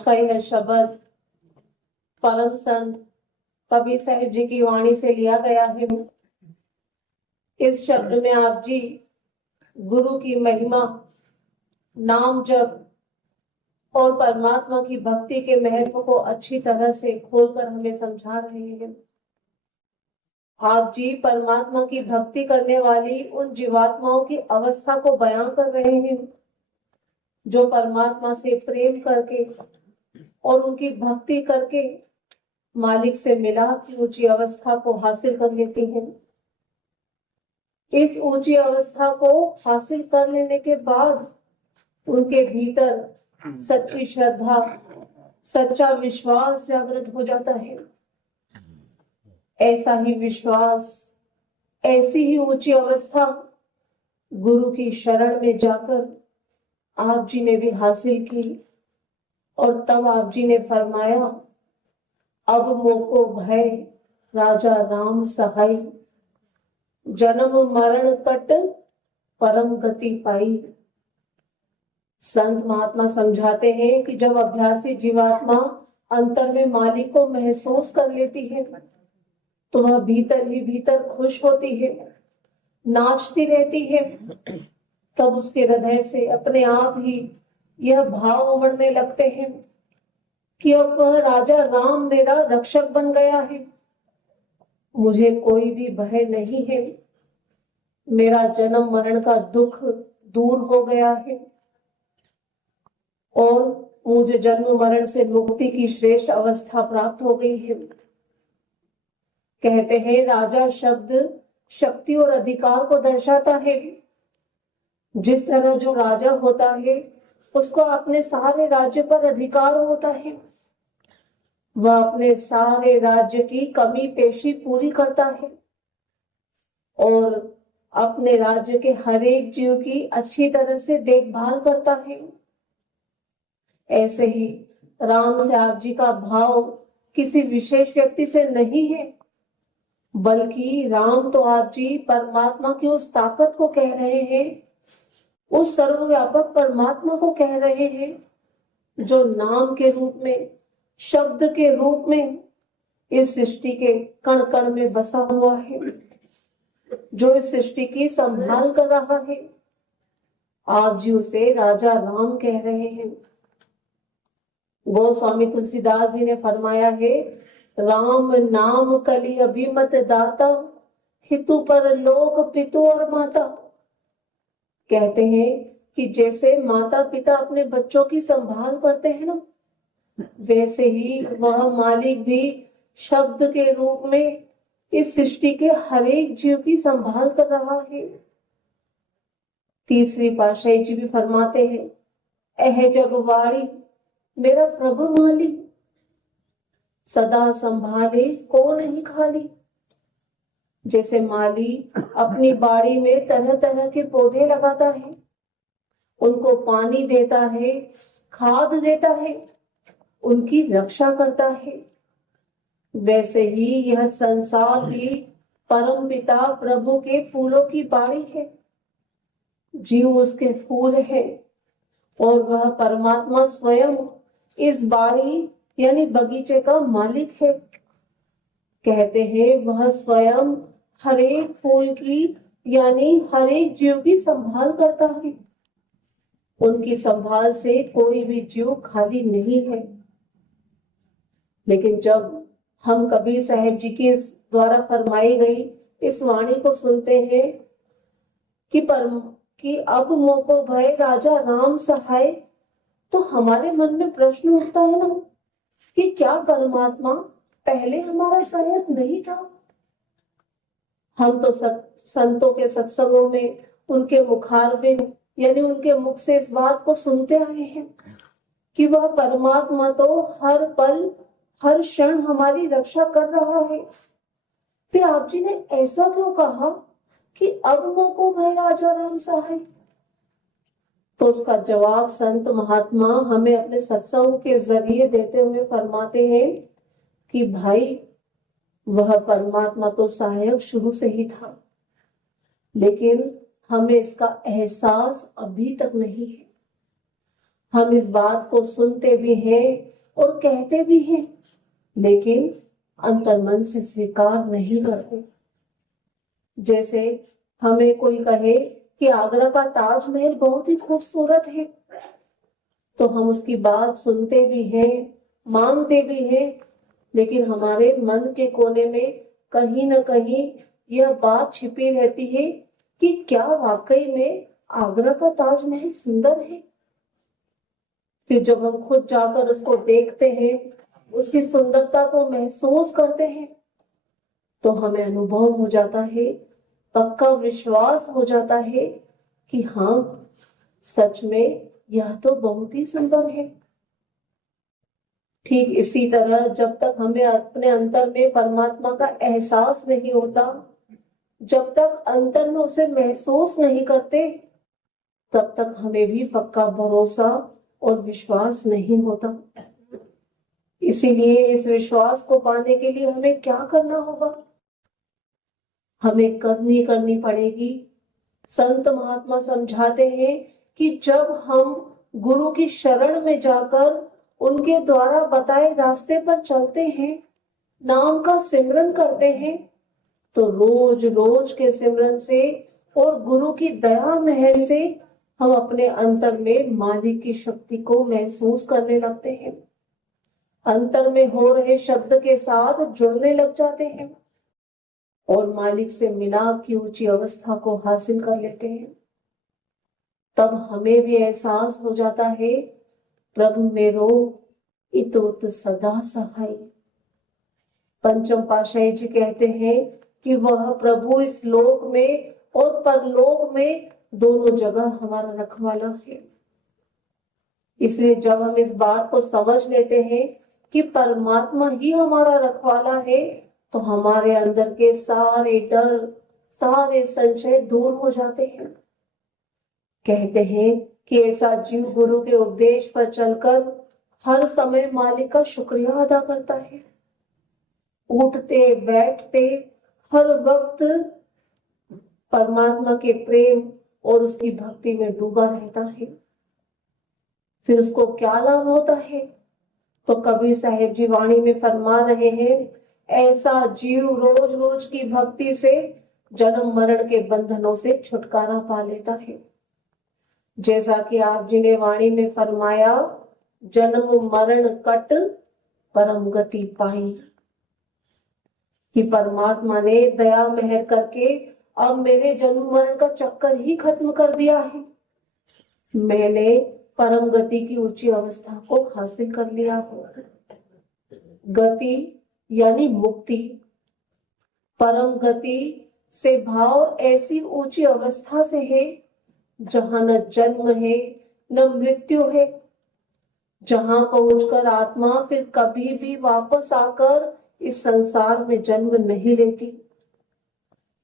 का यह शब्द परम संत कबीर साहिब जी की वाणी से लिया गया है। इस शब्द में आप जी गुरु की महिमा, नाम जप और परमात्मा की भक्ति के महत्व को अच्छी तरह से खोलकर हमें समझा रहे हैं। आप जी परमात्मा की भक्ति करने वाली उन जीवात्माओं की अवस्था को बयां कर रहे हैं जो परमात्मा से प्रेम करके और उनकी भक्ति करके मालिक से मिला की ऊंची अवस्था को हासिल कर लेती हैं। इस ऊंची अवस्था को हासिल कर लेने के बाद उनके भीतर सच्ची श्रद्धा, सच्चा विश्वास जागृत हो जाता है। ऐसा ही विश्वास, ऐसी ही ऊंची अवस्था गुरु की शरण में जाकर आप जी ने भी हासिल की और तब आप जी ने फरमाया, अब मोको भय राजा राम सहाय, जन्म मरण कट परम गति पाई। संत महात्मा समझाते हैं कि जब अभ्यासी जीवात्मा अंतर में मालिक को महसूस कर लेती है तो वह भीतर ही भीतर खुश होती है, नाचती रहती है। तब उसके हृदय से अपने आप ही यह भाव उमड़ने लगते हैं कि अब वह राजा राम मेरा रक्षक बन गया है, मुझे कोई भी भय नहीं है, मेरा जन्म मरण का दुख दूर हो गया है और मुझे जन्म मरण से मुक्ति की श्रेष्ठ अवस्था प्राप्त हो गई है। कहते हैं राजा शब्द शक्ति और अधिकार को दर्शाता है। जिस तरह जो राजा होता है उसको अपने सारे राज्य पर अधिकार होता है, वह अपने सारे राज्य की कमी पेशी पूरी करता है और अपने राज्य के हर एक जीव की अच्छी तरह से देखभाल करता है। ऐसे ही राम से आप जी का भाव किसी विशेष व्यक्ति से नहीं है, बल्कि राम तो आप जी परमात्मा की उस ताकत को कह रहे हैं, उस सर्वव्यापक परमात्मा को कह रहे हैं जो नाम के रूप में, शब्द के रूप में इस सृष्टि के कण कण में बसा हुआ है, जो इस सृष्टि की संभाल कर रहा है। आप जी उसे राजा राम कह रहे हैं। गोस्वामी तुलसीदास जी ने फरमाया है, राम नाम कली अभिमत दाता, हितु पर लोक पितु और माता। कहते हैं कि जैसे माता पिता अपने बच्चों की संभाल करते हैं ना, वैसे ही वह मालिक भी शब्द के रूप में इस सृष्टि के हर एक जीव की संभाल कर रहा है। तीसरी पातशाही जी भी फरमाते हैं, एह जगवाड़ी मेरा प्रभु माली, सदा संभाले को नहीं खाली। जैसे माली अपनी बाड़ी में तरह तरह के पौधे लगाता है, उनको पानी देता है, खाद देता है, उनकी रक्षा करता है, वैसे ही यह संसार भी परम पिता प्रभु के फूलों की बाड़ी है। जीव उसके फूल है और वह परमात्मा स्वयं इस बाड़ी यानी बगीचे का मालिक है। कहते हैं वह स्वयं हर एक फूल की यानी हर एक जीव की संभाल करता है। उनकी संभाल से कोई भी जीव खाली नहीं है। लेकिन जब हम कबीर साहिब जी के द्वारा फरमाई गई इस वाणी को सुनते हैं कि अब मोको भय राजा राम सहाय, तो हमारे मन में प्रश्न उठता है ना कि क्या परमात्मा पहले हमारा सहायक नहीं था? हम तो संतों के सत्संगों में उनके मुखारबिन यानी उनके मुख से इस बात को सुनते आए हैं कि वह परमात्मा तो हर पल हर क्षण हमारी रक्षा कर रहा है। फिर आप जी ने ऐसा क्यों कहा कि अब मोको भय राजा राम सहाय? तो उसका जवाब संत महात्मा हमें अपने सत्संग के जरिए देते हुए फरमाते हैं कि भाई वह परमात्मा तो सहायक शुरू से ही था, लेकिन हमें इसका एहसास अभी तक नहीं है। हम इस बात को सुनते भी हैं और कहते भी हैं, लेकिन अंतर्मन से स्वीकार नहीं करते। जैसे हमें कोई कहे कि आगरा का ताजमहल बहुत ही खूबसूरत है, तो हम उसकी बात सुनते भी हैं, मांगते भी हैं, लेकिन हमारे मन के कोने में कहीं ना कहीं यह बात छिपी रहती है कि क्या वाकई में आगरा का ताजमहल सुंदर है। फिर जब हम खुद जाकर उसको देखते हैं, उसकी सुंदरता को महसूस करते हैं, तो हमें अनुभव हो जाता है, पक्का विश्वास हो जाता है कि हाँ, सच में यह तो बहुत ही सुंदर है। ठीक इसी तरह जब तक हमें अपने अंतर में परमात्मा का एहसास नहीं होता, जब तक अंतर में उसे महसूस नहीं करते, तब तक हमें भी पक्का भरोसा और विश्वास नहीं होता। इसीलिए इस विश्वास को पाने के लिए हमें क्या करना होगा? हमें करनी पड़ेगी। संत महात्मा समझाते हैं कि जब हम गुरु की शरण में जाकर उनके द्वारा बताए रास्ते पर चलते हैं, नाम का सिमरन करते हैं, तो रोज रोज के सिमरन से और गुरु की दया मेहर से हम अपने अंतर में मालिक की शक्ति को महसूस करने लगते हैं, अंतर में हो रहे शब्द के साथ जुड़ने लग जाते हैं और मालिक से मिलाप की ऊंची अवस्था को हासिल कर लेते हैं। तब हमें भी एहसास हो जाता है, प्रभु मेरो इतोत सदा सहाय। पंचम पातशाही जी कहते हैं कि वह प्रभु इस लोक में और परलोक में दोनों जगह हमारा रखवाला है। इसलिए जब हम इस बात को समझ लेते हैं कि परमात्मा ही हमारा रखवाला है, तो हमारे अंदर के सारे डर, सारे संशय दूर हो जाते हैं। कहते हैं कि ऐसा जीव गुरु के उपदेश पर चलकर हर समय मालिक का शुक्रिया अदा करता है, उठते बैठते हर वक्त परमात्मा के प्रेम और उसकी भक्ति में डूबा रहता है। फिर उसको क्या लाभ होता है? तो कबीर साहिब जी वाणी में फरमा रहे हैं, ऐसा जीव रोज रोज की भक्ति से जन्म मरण के बंधनों से छुटकारा पा लेता है। जैसा कि आप जी ने वाणी में फरमाया, जन्म मरण कट परम गति पाई, कि परमात्मा ने दया मेहर करके अब मेरे जन्म मरण का चक्कर ही खत्म कर दिया है। मैंने परम गति की ऊंची अवस्था को हासिल कर लिया है। गति यानी मुक्ति, परम गति से भाव ऐसी ऊंची अवस्था से है जहां न जन्म है न मृत्यु है, जहां पहुंचकर आत्मा फिर कभी भी वापस आकर इस संसार में जन्म नहीं लेती।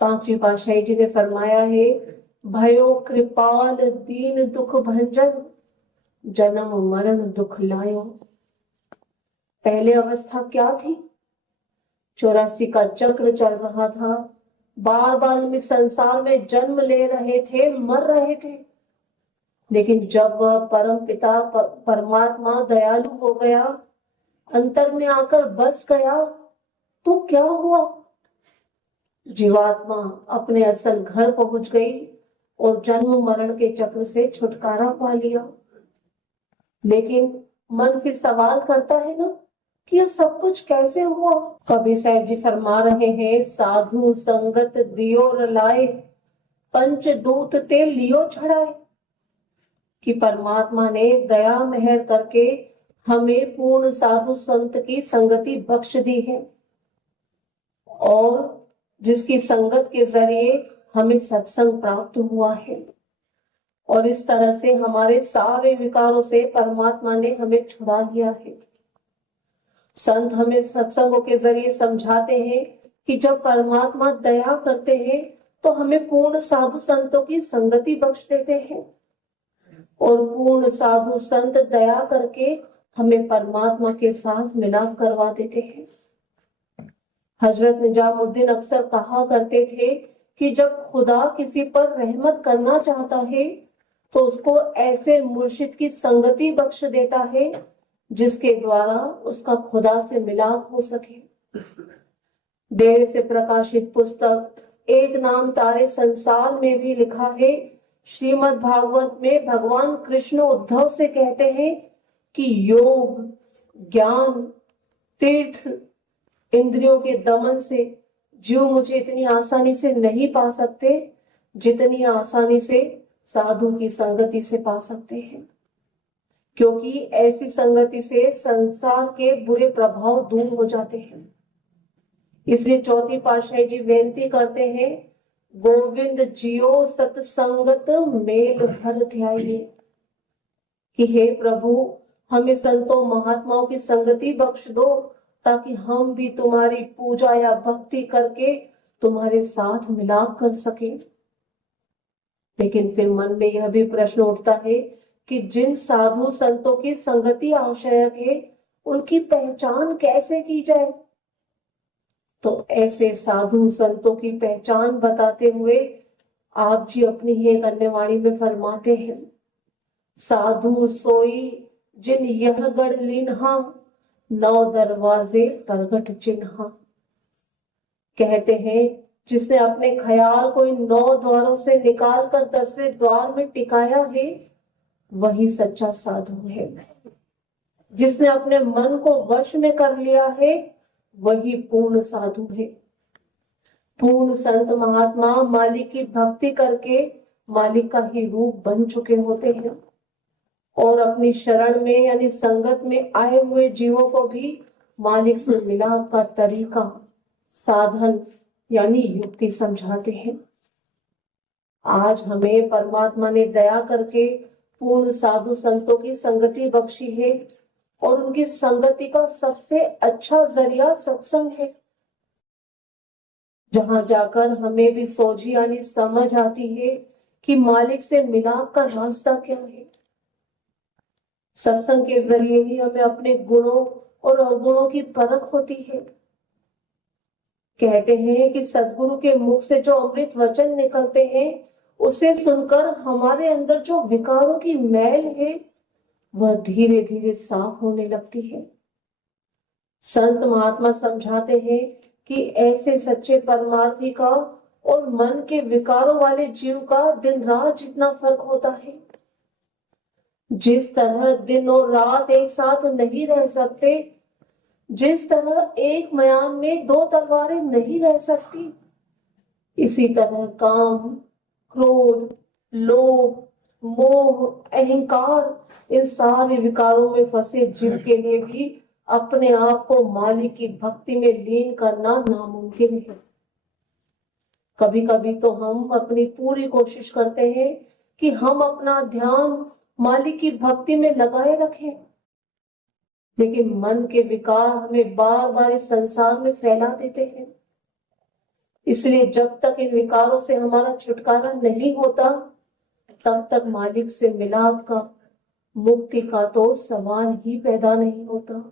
पांचवी पातशाही जी ने फरमाया है, भयो कृपाल दीन दुख भंजन, जन्म मरण दुख लायो। पहले अवस्था क्या थी? 84 का चक्र चल रहा था, बार बार हम इस संसार में जन्म ले रहे थे, मर रहे थे, लेकिन जब वह परम पिता परमात्मा दयालु हो गया, अंतर में आकर बस गया, तो क्या हुआ? जीवात्मा अपने असल घर पहुंच गई और जन्म मरण के चक्र से छुटकारा पा लिया। लेकिन मन फिर सवाल करता है ना कि यह सब कुछ कैसे हुआ? कबीर साहब जी फरमा रहे हैं, साधु संगत दियो रलाए, पंचदूत ते लियो छड़ाए, कि परमात्मा ने दया मेहर करके हमें पूर्ण साधु संत की संगति बख्श दी है, और जिसकी संगत के जरिए हमें सत्संग प्राप्त हुआ है, और इस तरह से हमारे सारे विकारों से परमात्मा ने हमें छुड़ा लिया है। संत हमें सत्संगों के जरिए समझाते हैं कि जब परमात्मा दया करते हैं तो हमें पूर्ण साधु संतों की संगति बख्श देते हैं, और पूर्ण साधु संत दया करके हमें परमात्मा के साथ मिलाप करवा देते हैं। हजरत निजामुद्दीन अक्सर कहा करते थे कि जब खुदा किसी पर रहमत करना चाहता है तो उसको ऐसे मुर्शिद की संगति बख्श देता है जिसके द्वारा उसका खुदा से मिलाप हो सके। देर से प्रकाशित पुस्तक एक नाम तारे संसार में भी लिखा है, श्रीमद् भागवत में भगवान कृष्ण उद्धव से कहते हैं कि योग, ज्ञान, तीर्थ, इंद्रियों के दमन से जीव मुझे इतनी आसानी से नहीं पा सकते जितनी आसानी से साधु की संगति से पा सकते हैं, क्योंकि ऐसी संगति से संसार के बुरे प्रभाव दूर हो जाते हैं। इसलिए चौथी पातशाही जी बेनती करते हैं, गोविंद जियो सत्संगत मेल भर ध्याइए, कि हे प्रभु हमें संतों महात्माओं की संगति बख्श दो ताकि हम भी तुम्हारी पूजा या भक्ति करके तुम्हारे साथ मिलाप कर सके। लेकिन फिर मन में यह भी प्रश्न उठता है कि जिन साधु संतों की संगति आवश्यक है उनकी पहचान कैसे की जाए। तो ऐसे साधु संतों की पहचान बताते हुए आप जी अपनी ही एक अन्य वाणी में फरमाते हैं, साधु सोई जिन यह गढ़ लीन्हा, 9 दरवाजे प्रगट चिन्हा। कहते हैं जिसने अपने ख्याल को इन 9 द्वारों से निकाल कर 10वें द्वार में टिकाया है वही सच्चा साधु है। जिसने अपने मन को वश में कर लिया है वही पूर्ण साधु है। पूर्ण संत महात्मा मालिक की भक्ति करके मालिक का ही रूप बन चुके होते हैं और अपनी शरण में यानी संगत में आए हुए जीवों को भी मालिक से मिलाप का तरीका, साधन यानी युक्ति समझाते हैं। आज हमें परमात्मा ने दया करके पूर्ण साधु संतों की संगति बख्शी है और उनकी संगति का सबसे अच्छा जरिया सत्संग है, जहां जाकर हमें भी सोझी यानी समझ आती है कि मालिक से मिलाप का रास्ता क्या है। सत्संग के जरिए ही हमें अपने गुणों और अवगुणों की परख होती है। कहते हैं कि सदगुरु के मुख से जो अमृत वचन निकलते हैं उसे सुनकर हमारे अंदर जो विकारों की मैल है वह धीरे धीरे साफ होने लगती है। संत महात्मा समझाते हैं कि ऐसे सच्चे परमार्थी का और मन के विकारों वाले जीव का दिन रात जितना फर्क होता है। जिस तरह दिन और रात एक साथ नहीं रह सकते, जिस तरह एक मयान में 2 तलवारें नहीं रह सकती, इसी तरह काम, क्रोध, लोभ, मोह, अहंकार इन सारे विकारों में फंसे जीव के लिए भी अपने आप को मालिक की भक्ति में लीन करना नामुमकिन है। कभी कभी तो हम अपनी पूरी कोशिश करते हैं कि हम अपना ध्यान मालिक की भक्ति में लगाए रखें, लेकिन मन के विकार हमें बार बार इस संसार में फैला देते हैं। इसलिए जब तक इन विकारों से हमारा छुटकारा नहीं होता तब तक मालिक से मिलाप का, मुक्ति का तो सवाल ही पैदा नहीं होता।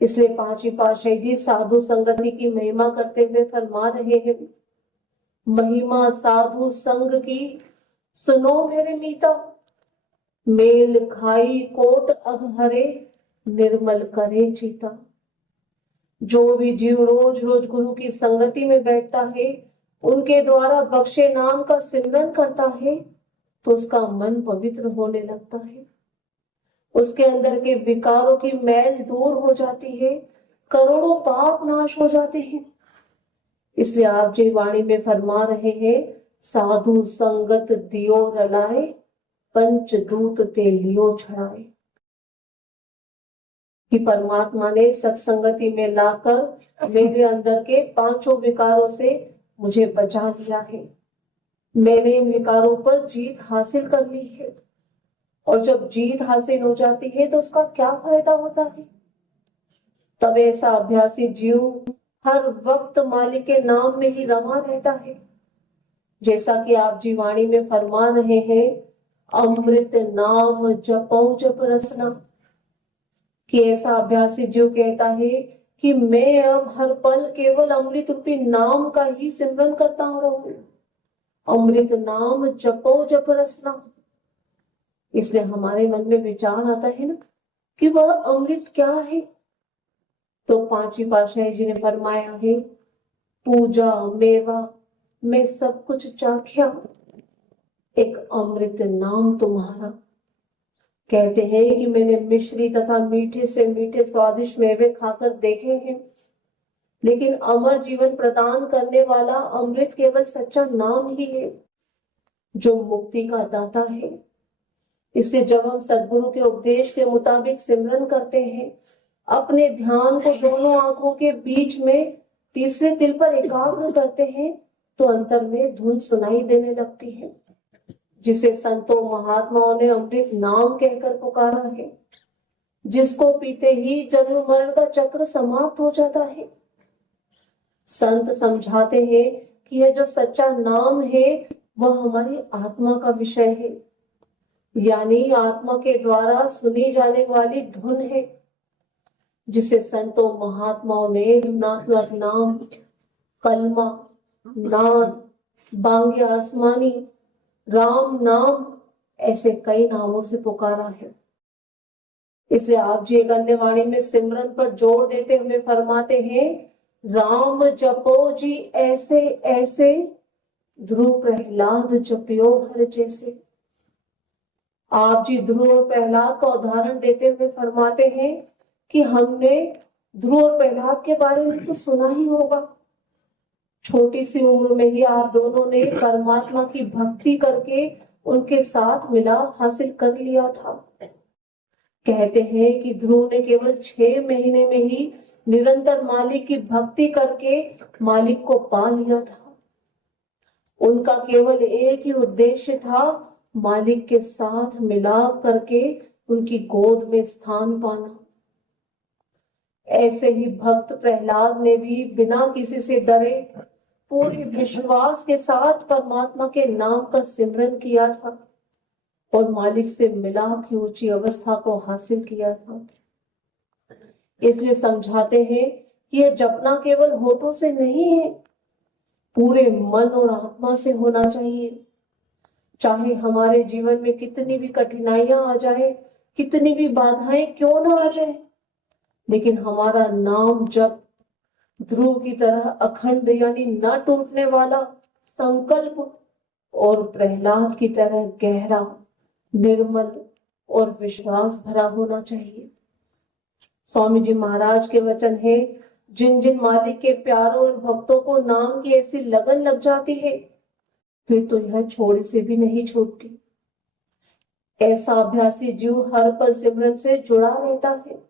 इसलिए 5वीं पातशाही जी साधु संगति की महिमा करते हुए फरमा रहे हैं, महिमा साधु संग की सुनो मेरे मीता, मेल खाई कोट अघहरे, निर्मल करे चीता। जो भी जीव रोज रोज गुरु की संगति में बैठता है, उनके द्वारा बख्शे नाम का सिमरन करता है, तो उसका मन पवित्र होने लगता है, उसके अंदर के विकारों की मैल दूर हो जाती है, करोड़ों पाप नाश हो जाते हैं। इसलिए आप जी वाणी में फरमा रहे हैं, साधु संगत दियो रलाए, पंचदूत ते लियो छड़ाए। कि परमात्मा ने सत्संगति में लाकर मेरे अंदर के 5 विकारों से मुझे बचा लिया है। मैंने इन विकारों पर जीत हासिल कर ली है, और जब जीत हासिल हो जाती है तो उसका क्या फायदा होता है। तब ऐसा अभ्यासी जीव हर वक्त मालिक के नाम में ही रमा रहता है। जैसा कि आप जी वाणी में फरमा रहे हैं, अमृत नाम जपो जप रसना, कि ऐसा अभ्यासी जीव कहता है कि मैं अब हर पल केवल अमृत रूपी नाम का ही सिमरन करता रहूं। अमृत नाम जपो जप रसना, इसलिए हमारे मन में विचार आता है ना कि वह अमृत क्या है। तो पांचवी पातशाही जी ने फरमाया है, पूजा मेवा में सब कुछ चाख्या, एक अमृत नाम तुम्हारा। कहते हैं कि मैंने मिश्री तथा मीठे से मीठे स्वादिष्ट मेवे खाकर देखे हैं, लेकिन अमर जीवन प्रदान करने वाला अमृत केवल सच्चा नाम ही है, जो मुक्ति का दाता है। इससे जब हम सद्गुरु के उपदेश के मुताबिक सिमरन करते हैं, अपने ध्यान को दोनों आंखों के बीच में तीसरे तिल पर एकाग्र करते हैं, तो अंतर में धुन सुनाई देने लगती है, जिसे संतों महात्माओं ने अमृत नाम कहकर पुकारा है, जिसको पीते ही जन्म मरण का चक्र समाप्त हो जाता है। संत समझाते हैं कि यह जो सच्चा नाम है वह हमारी आत्मा का विषय है, यानी आत्मा के द्वारा सुनी जाने वाली धुन है, जिसे संतों महात्माओं ने गुणात्मक नाम, कलमा, नाद, बांग्या आसमानी, राम नाम, ऐसे कई नामों से पुकारा है। इसलिए आप जी एक अन्य वाणी में सिमरन पर जोर देते हुए फरमाते हैं, राम जपो जी ऐसे ऐसे, ध्रुव प्रहलाद जपियो हर जैसे। आप जी ध्रुव और प्रहलाद का उदाहरण देते हुए फरमाते हैं कि हमने ध्रुव और प्रहलाद के बारे में तो सुना ही होगा। छोटी सी उम्र में ही आप दोनों ने परमात्मा की भक्ति करके उनके साथ मिलाप हासिल कर लिया था। कहते हैं कि ध्रुव ने केवल 6 महीने में ही निरंतर मालिक की भक्ति करके मालिक को पा लिया था। उनका केवल एक ही उद्देश्य था, मालिक के साथ मिलाप करके उनकी गोद में स्थान पाना। ऐसे ही भक्त प्रहलाद ने भी बिना किसी से डरे पूरे विश्वास के साथ परमात्मा के नाम का सिमरन किया था और मालिक से मिलाप की ऊंची अवस्था को हासिल किया था। इसलिए समझाते हैं कि यह जपना केवल होठों से नहीं है, पूरे मन और आत्मा से होना चाहिए। चाहे हमारे जीवन में कितनी भी कठिनाइयां आ जाए, कितनी भी बाधाएं क्यों ना आ जाए, लेकिन हमारा नाम जब ध्रुव की तरह अखंड यानी न टूटने वाला संकल्प और प्रहलाद की तरह गहरा, निर्मल और विश्वास भरा होना चाहिए। स्वामी जी महाराज के वचन है, जिन जिन मालिक के प्यारों और भक्तों को नाम की ऐसी लगन लग जाती है, फिर तो यह छोड़ से भी नहीं छूटती। ऐसा अभ्यासी जीव हर पल सिमरन से जुड़ा रहता है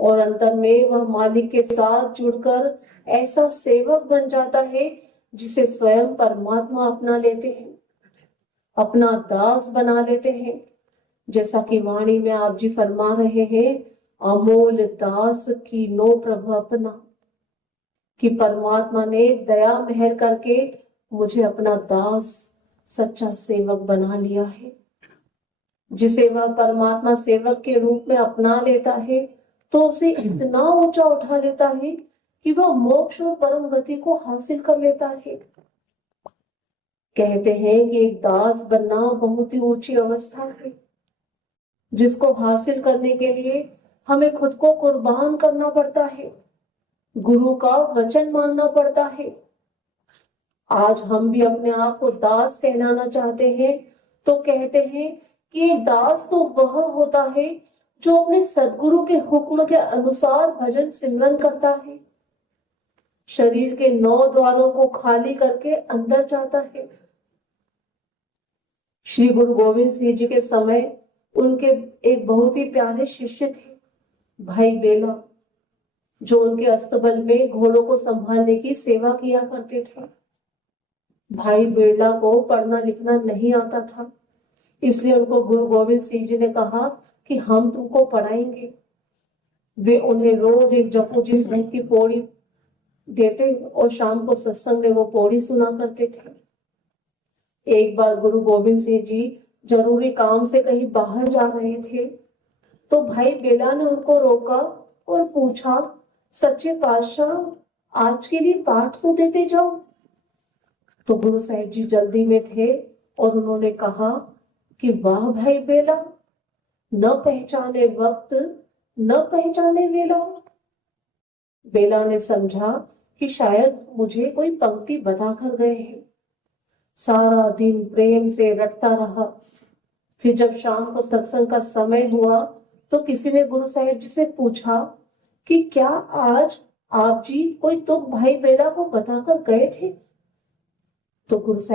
और अंतर में वह मालिक के साथ जुड़कर ऐसा सेवक बन जाता है जिसे स्वयं परमात्मा अपना लेते हैं, अपना दास बना लेते हैं। जैसा कि वाणी में आप जी फरमा रहे हैं, अमोल दास की नो प्रभु अपना, कि परमात्मा ने दया मेहर करके मुझे अपना दास, सच्चा सेवक बना लिया है। जिसे वह परमात्मा सेवक के रूप में अपना लेता है तो उसे इतना ऊंचा उठा लेता है कि वह मोक्ष और परम गति को हासिल कर लेता है। कहते हैं कि एक दास बनना बहुत ही ऊंची अवस्था है, जिसको हासिल करने के लिए हमें खुद को कुर्बान करना पड़ता है, गुरु का वचन मानना पड़ता है। आज हम भी अपने आप को दास कहलाना चाहते हैं तो कहते हैं कि दास तो वह होता है जो अपने सद्गुरु के हुक्म के अनुसार भजन सिमरन करता है, शरीर के 9 द्वारों को खाली करके अंदर जाता है। श्री गुरु गोविंद सिंह जी के समय उनके एक बहुत ही प्यारे शिष्य थे, भाई बेला, जो उनके अस्तबल में घोड़ों को संभालने की सेवा किया करते थे। भाई बेला को पढ़ना लिखना नहीं आता था, इसलिए उनको गुरु गोविंद सिंह जी ने कहा कि हम तुमको पढ़ाएंगे। वे उन्हें रोज एक जपो जिस रंग की पौड़ी देते और शाम को सत्संग में वो पौड़ी सुना करते थे। एक बार गुरु गोविंद सिंह जी जरूरी काम से कहीं बाहर जा रहे थे तो भाई बेला ने उनको रोका और पूछा, सच्चे पातशाह आज के लिए पाठ तो देते जाओ। तो गुरु साहिब जी जल्दी में थे और उन्होंने कहा कि वाह भाई बेला, न पहचाने वक्त न पहचाने वेला। बेला ने समझा कि शायद मुझे कोई पंक्ति बताकर गए हैं। सारा दिन प्रेम से रटता रहा। फिर जब शाम को सत्संग का समय हुआ तो किसी ने गुरु साहिब जी से पूछा कि क्या आज आप जी कोई तुक भाई बेला को बताकर गए थे? तो गुरु साहिब